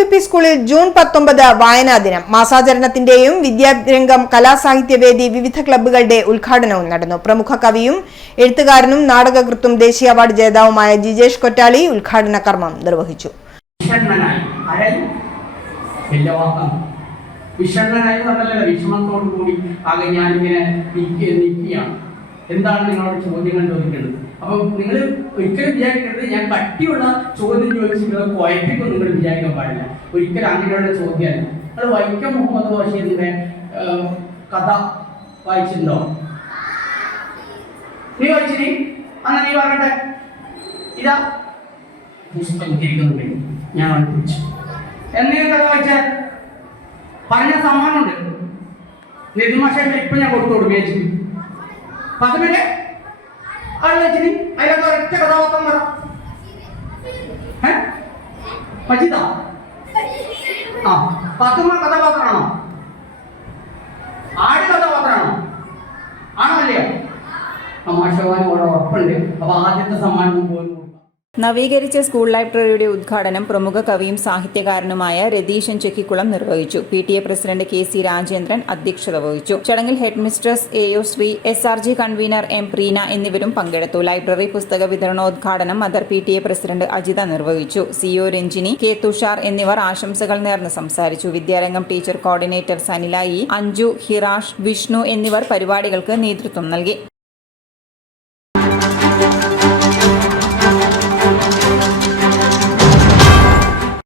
UP സ്കൂളിൽ June 19 വായനാ ദിനം. മാസാചരണത്തിന്റെയും വിദ്യാരംഗം കലാസാഹിത്യവേദി വിവിധ ക്ലബ്ബുകളുടെ ഉദ്ഘാടനവും നടന്നു. പ്രമുഖ കവിയും എഴുത്തുകാരനും നാടകകൃത്തും ദേശീയ അവാർഡ് ജേതാവുമായ ജിജേഷ് കൊറ്റാളി ഉദ്ഘാടന കർമ്മം നിർവഹിച്ചു. എന്താണ് നിങ്ങളോട് ചോദ്യങ്ങൾ ചോദിക്കുന്നത്? അപ്പം നിങ്ങൾ ഒരിക്കലും വിചാരിക്കരുത് ഞാൻ കട്ടിയുള്ള ചോദ്യം ചോദിച്ച് നിങ്ങളെ കുഴപ്പിക്കും. നിങ്ങൾ വിചാരിക്കാൻ പാടില്ല. ഒരിക്കലും അങ്ങനെയുള്ള ചോദ്യമല്ല. അത് വൈക്കം മുഹമ്മദ് ബഷീറിന്റെ കഥ വായിച്ചിട്ടുണ്ടോ? നീ വായിച്ചിനി? അന്ന് നീ പറയട്ടെ. ഇതാ പുസ്തകം തിരിക്കുന്നുണ്ട്, ഞാൻ പഠിപ്പിച്ചു. എന്നീ കഥ വായിച്ച പറഞ്ഞ സമ്മാനമുണ്ട്. നിതിമാഷ ഇപ്പൊ ഞാൻ കൊടുത്തു കൊടുക്കുകയും പതിനെ അതിനകത്ത് ഒരൊറ്റ കഥാപാത്രം വരാം. മജിത പത്തുമ കഥാപാത്രമാണോ? ആട് കഥാപാത്രമാണോ? ആണോ അല്ലയോ? മാഷവാൻ ഇവിടെ ഉറപ്പുണ്ട്. അപ്പൊ ആദ്യത്തെ സമ്മാനം പോലും. നവീകരിച്ച സ്കൂൾ ലൈബ്രറിയുടെ ഉദ്ഘാടനം പ്രമുഖ കവിയും സാഹിത്യകാരനുമായ രതീശൻ ചെക്കിക്കുളം നിർവഹിച്ചു. PTA പ്രസിഡന്റ് KC രാജേന്ദ്രൻ അധ്യക്ഷത വഹിച്ചു. ചടങ്ങിൽ head mistress AO Shri SRG convener M Preena എന്നിവരും പങ്കെടുത്തു. ലൈബ്രറി പുസ്തക വിതരണോദ്ഘാടനം മദർ PTA പ്രസിഡന്റ് അജിത നിർവഹിച്ചു. CO രഞ്ജിനി, K തുഷാർ എന്നിവർ ആശംസകൾ നേർന്ന് സംസാരിച്ചു. Vidyarangam teacher coordinator Sanila E, Anju, Hirash, Vishnu എന്നിവർ പരിപാടികൾക്ക് നേതൃത്വം നൽകി.